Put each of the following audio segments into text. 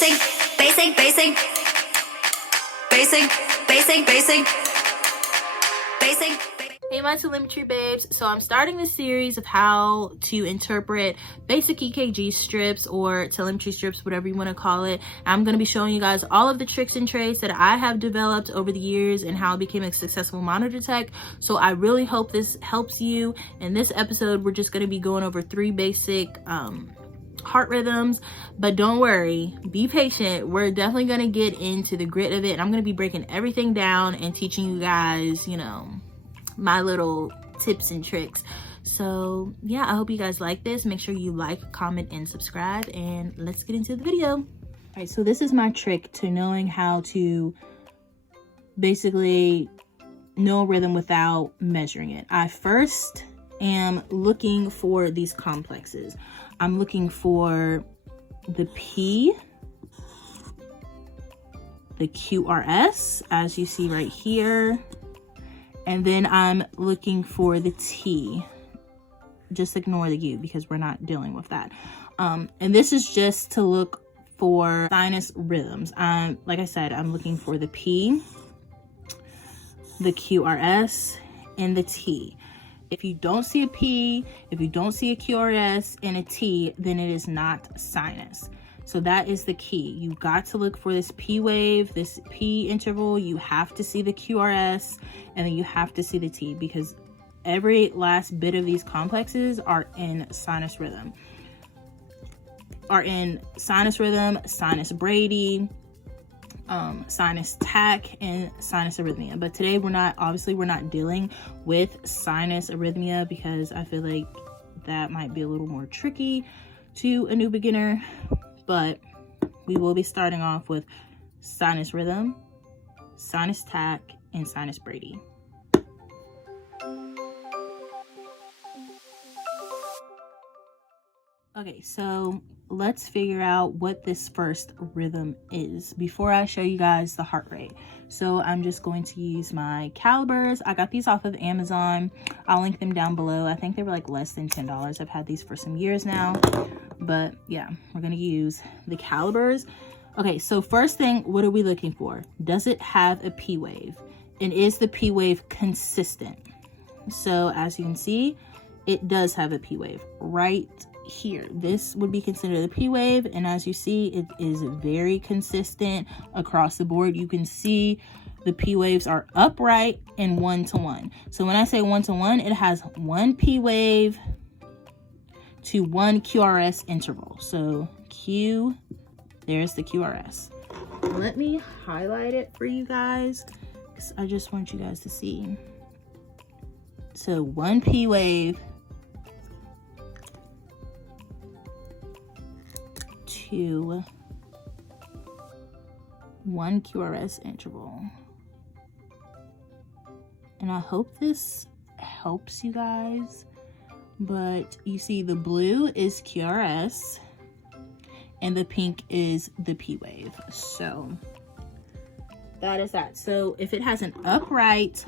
basic, basic, basic, basic, basic, basic, basic. Hey my telemetry babes, so I'm starting this series of how to interpret basic EKG strips or telemetry strips, whatever you want to call it. I'm going to be showing you guys all of the tricks and trades that I have developed over the years and how I became a successful monitor tech. So I really hope this helps you. In this episode, we're just going to be going over 3 basic heart rhythms, but don't worry, be patient. We're definitely going to get into the grit of it, and I'm going to be breaking everything down and teaching you guys, you know, my little tips and tricks. So yeah, I hope you guys like this. Make sure you like, comment, and subscribe, and let's get into the video. All right, so this is my trick to knowing how to basically know a rhythm without measuring it. I first am looking for these complexes. I'm looking for the P, the QRS, as you see right here, and then I'm looking for the T. Just ignore the U because we're not dealing with that. And this is just to look for sinus rhythms. Like I said, I'm looking for the P, the QRS, and the T. If you don't see a P, if you don't see a QRS and a T, then it is not sinus. So that is the key. You got to look for this P wave, this P interval. You have to see the QRS, and then you have to see the T, because every last bit of these complexes are in sinus rhythm. Sinus Brady, Sinus Tach, and sinus arrhythmia. But today we're not dealing with sinus arrhythmia because I feel like that might be a little more tricky to a new beginner. But we will be starting off with sinus rhythm, sinus tach, and sinus Brady. Okay, so let's figure out what this first rhythm is before I show you guys the heart rate. So I'm just going to use my calibers. I got these off of Amazon. I'll link them down below. I think they were like less than $10. I've had these for some years now. But yeah, we're going to use the calibers. Okay, so first thing, what are we looking for? Does it have a P wave? And is the P wave consistent? So as you can see, it does have a P wave right here. This would be considered a P wave, and as you see, it is very consistent across the board. You can see the P waves are upright and 1-to-1. So when I say 1-to-1, it has 1 P wave to 1 QRS interval. So Q, there's the QRS. Let me highlight it for you guys because I just want you guys to see. So 1 P wave to 1 QRS interval. And I hope this helps you guys. But you see the blue is QRS and the pink is the P wave. So that is that. So if it has an upright,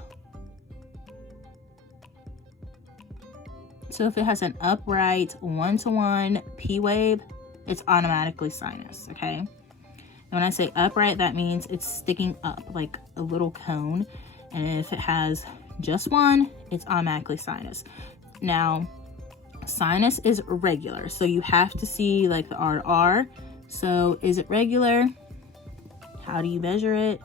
1-to-1 P wave, it's automatically sinus, okay? And when I say upright, that means it's sticking up like a little cone. And if it has just 1, it's automatically sinus. Now, sinus is regular, so you have to see like the R to R. So is it regular? How do you measure it?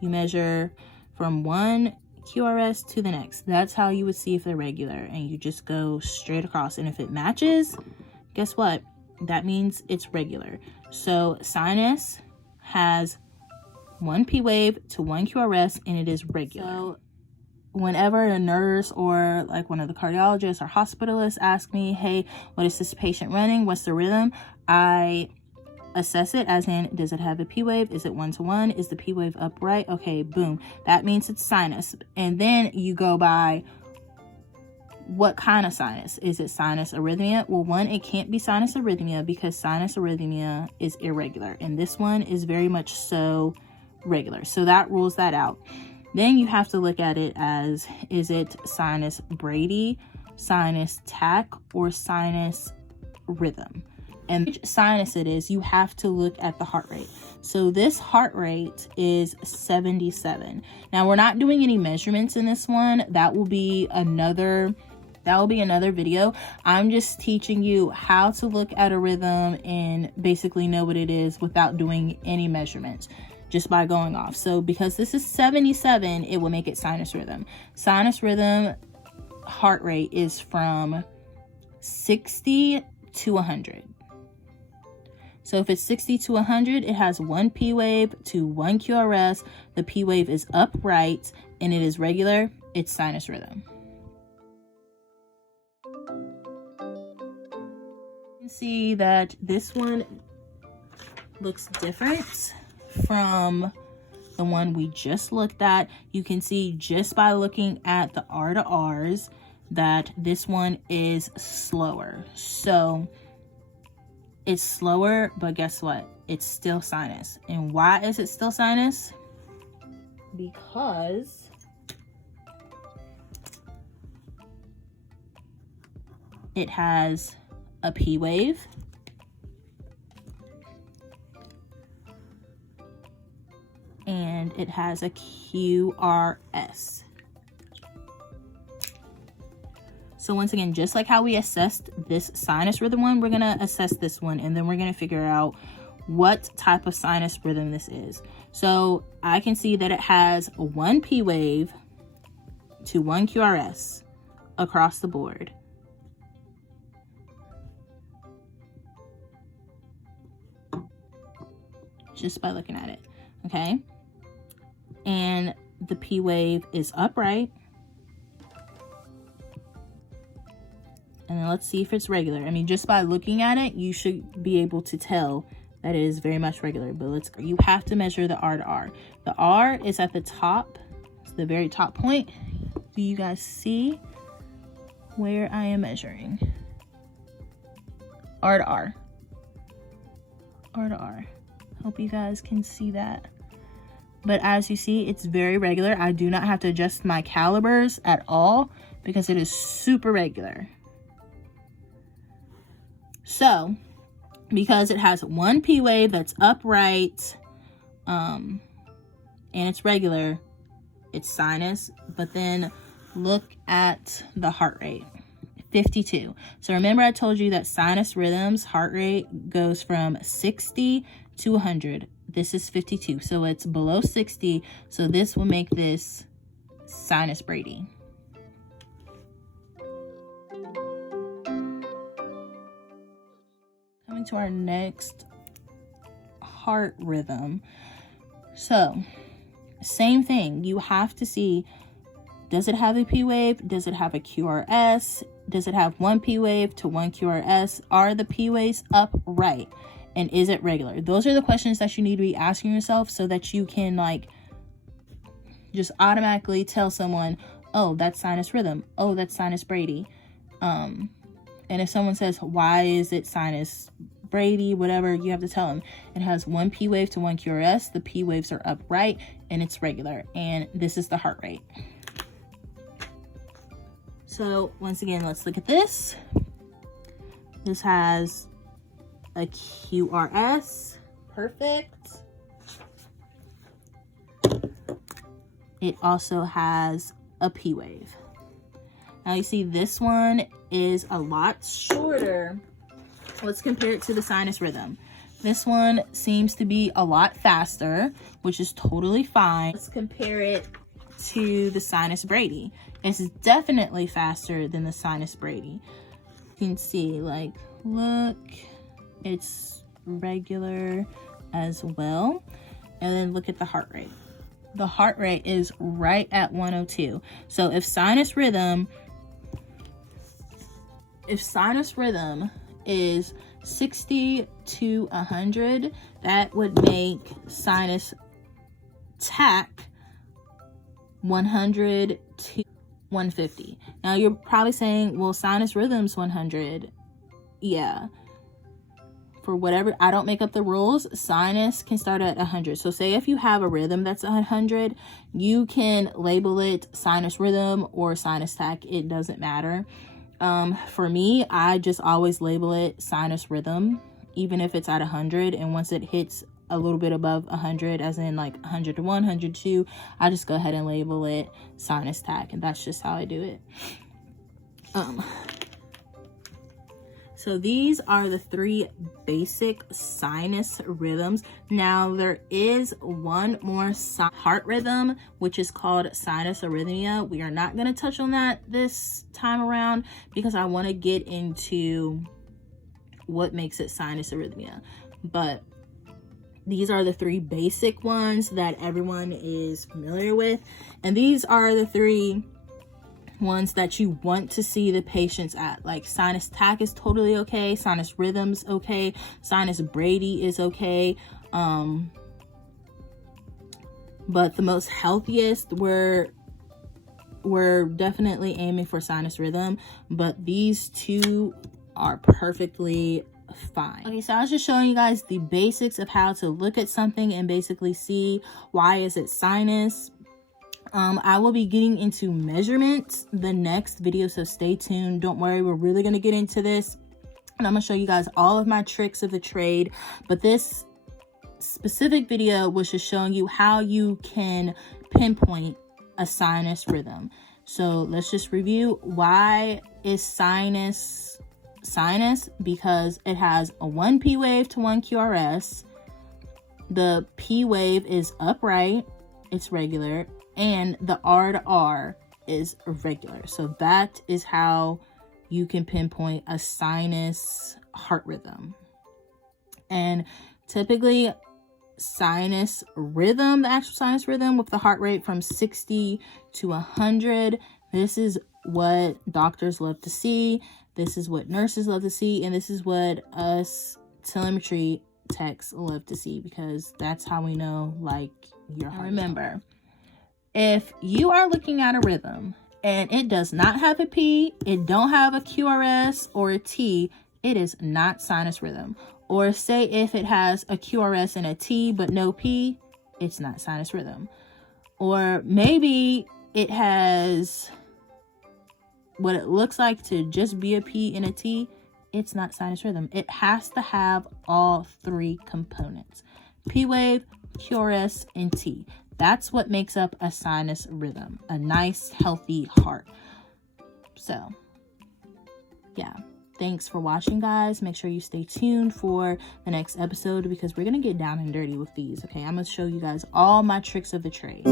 You measure from 1 QRS to the next. That's how you would see if they're regular, and you just go straight across. And if it matches, guess what? That means it's regular. So sinus has 1 P wave to 1 QRS, and it is regular. So whenever a nurse or like one of the cardiologists or hospitalists ask me, hey, what is this patient running? What's the rhythm? I assess it as in, does it have a P wave? Is it 1-to-1? Is the P wave upright? Okay, boom. That means it's sinus. And then you go by what kind of sinus? Is it sinus arrhythmia? Well, one, it can't be sinus arrhythmia because sinus arrhythmia is irregular. And this one is very much so regular. So that rules that out. Then you have to look at it as, is it sinus Brady, sinus tach, or sinus rhythm? and which sinus it is, you have to look at the heart rate. So this heart rate is 77. Now we're not doing any measurements in this one. That will be another video. I'm just teaching you how to look at a rhythm and basically know what it is without doing any measurements, just by going off. So because this is 77, it will make it sinus rhythm. Sinus rhythm heart rate is from 60 to 100. So if it's 60 to 100, it has 1 P wave to 1 QRS. The P wave is upright and it is regular. It's sinus rhythm. You can see that this one looks different from the one we just looked at. You can see just by looking at the R to R's that this one is slower. So it's slower, but guess what? It's still sinus. And why is it still sinus? Because it has a P wave, and it has a QRS. So once again, just like how we assessed this sinus rhythm one, we're gonna assess this one, and then we're gonna figure out what type of sinus rhythm this is. So I can see that it has 1 P wave to 1 QRS across the board. Just by looking at it, okay? And the P wave is upright. And then let's see if it's regular. I mean, just by looking at it, you should be able to tell that it is very much regular. But you have to measure the R to R. The R is at the top. It's the very top point. Do you guys see where I am measuring? R to R. R to R. Hope you guys can see that. But as you see, it's very regular. I do not have to adjust my calibers at all because it is super regular. So, because it has 1 P wave that's upright, and it's regular, it's sinus. But then look at the heart rate, 52. So remember I told you that sinus rhythms heart rate goes from 60 to 100. This is 52, so it's below 60. So this will make this Sinus Brady. Coming to our next heart rhythm. So same thing, you have to see, does it have a P wave? Does it have a QRS? Does it have 1 P wave to 1 QRS? Are the P waves upright? And is it regular? Those are the questions that you need to be asking yourself so that you can like just automatically tell someone, oh, that's sinus rhythm. Oh, that's Sinus Brady. And if someone says, why is it Sinus Brady, whatever, you have to tell them it has 1 P wave to 1 QRS. The P waves are upright and it's regular. And this is the heart rate. So once again, let's look at this. This has a QRS. Perfect. It also has a P wave. Now you see this one is a lot shorter. Let's compare it to the sinus rhythm. This one seems to be a lot faster, which is totally fine. Let's compare it to the Sinus Brady. It's definitely faster than the Sinus Brady. You can see, like, look, it's regular as well. And then look at the heart rate. The heart rate is right at 102. So if sinus rhythm is 60 to 100, that would make Sinus Tach 100 to 150. Now you're probably saying, well, Sinus Rhythms 100. Yeah. For whatever, I don't make up the rules. Sinus can start at 100. So say if you have a rhythm that's 100, you can label it Sinus Rhythm or Sinus Tach. It doesn't matter. For me, I just always label it Sinus Rhythm. even if it's at 100. And once it hits a little bit above 100, as in like 101, 102, I just go ahead and label it Sinus Tach, and that's just how I do it. So these are the 3 basic sinus rhythms. Now there is one more heart rhythm, which is called sinus arrhythmia. We are not going to touch on that this time around because I want to get into what makes it sinus arrhythmia. But these are the 3 basic ones that everyone is familiar with. And these are the 3 ones that you want to see the patients at. Like Sinus Tach is totally okay, Sinus Rhythms okay, Sinus Brady is okay. But the most healthiest, we're definitely aiming for Sinus Rhythm, but these 2 are perfectly fine. Okay, so I was just showing you guys the basics of how to look at something and basically see why is it sinus. I will be getting into measurements the next video, so stay tuned. Don't worry, we're really going to get into this, and I'm going to show you guys all of my tricks of the trade. But this specific video was just showing you how you can pinpoint a sinus rhythm. So let's just review. Why is sinus sinus? Because it has a 1 P wave to 1 QRS. The P wave is upright, it's regular, and the R to R is regular. So that is how you can pinpoint a sinus heart rhythm. And typically sinus rhythm, the actual sinus rhythm with the heart rate from 60 to 100, this is what doctors love to see, this is what nurses love to see, and this is what us telemetry techs love to see, because that's how we know like your heart. Remember, if you are looking at a rhythm and it does not have a P, it don't have a QRS or a T, it is not sinus rhythm. Or say if it has a QRS and a T but no P, it's not sinus rhythm. Or maybe it has what it looks like to just be a P and a T, it's not sinus rhythm. It has to have all 3 components: P wave, QRS, and T. That's what makes up a sinus rhythm, a nice, healthy heart. So, yeah. Thanks for watching, guys. Make sure you stay tuned for the next episode because we're going to get down and dirty with these, okay? I'm going to show you guys all my tricks of the trade.